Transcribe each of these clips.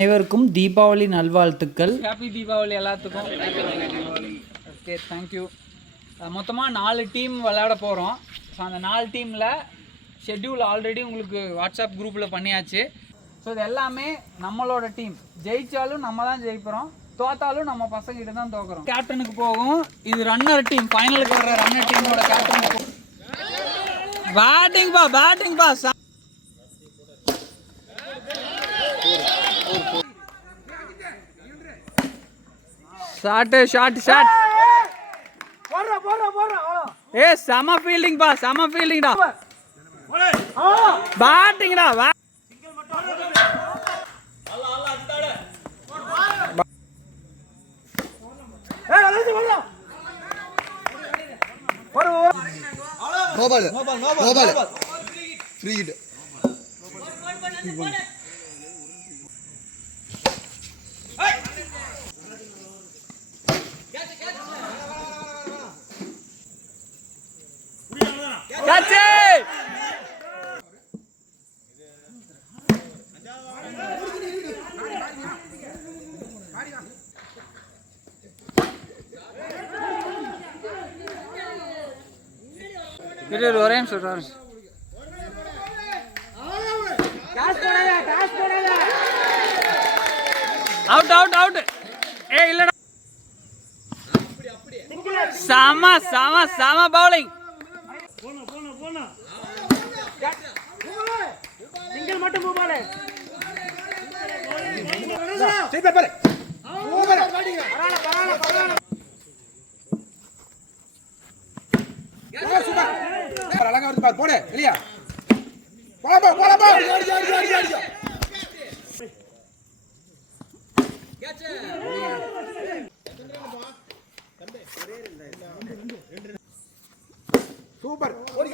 அனைவருக்கும் தீபாவளி நல்வாழ்த்துக்கள். ஹாப்பி தீபாவளி எல்லாத்துக்கும். Okay, thank you. மொத்தமாக 4 டீம் விளையாட போகிறோம். ஸோ அந்த 4 டீமில் ஷெட்யூல் ஆல்ரெடி உங்களுக்கு வாட்ஸ்அப் குரூப்பில் பண்ணியாச்சு. ஸோ இது எல்லாமே நம்மளோட டீம். ஜெயித்தாலும் நம்ம தான் ஜெயிக்கிறோம், தோத்தாலும் நம்ம பசங்கிட்ட தான் தோக்குறோம். கேப்டனுக்கு போகும். இது ரன்னர் டீம், ஃபைனலுக்கு வர்ற ரன்னர் டீமோட கேப்டனுக்கு போகும். பேட்டிங் பா. ஷாட் ஏ சம ஃபீல்டிங்டா பேட்டிங்டா. Free hit. ஒரே நிமிஷம். அவுட். ஏ இல்லடா. சம பவுலிங். சிங்கிள் மட்டும் மூவாலே. அழகா இருக்கு பாரு. போடு இல்லையா? போடா. சூப்பர். ஓடி.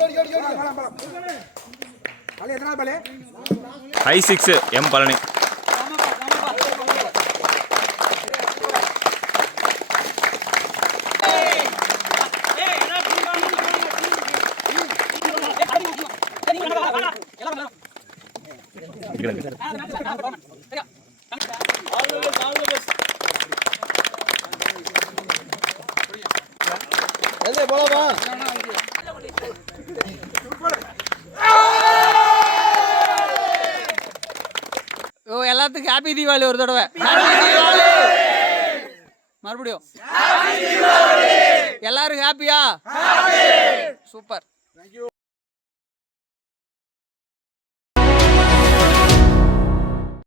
பாலே எத்தனை பாலே? High 6 M Palani. எல்லாத்துக்கும் ஹாப்பி தீபாவளி ஒரு தடவை. மறுபடியும் எல்லாரும் ஹாப்பியா? சூப்பர்.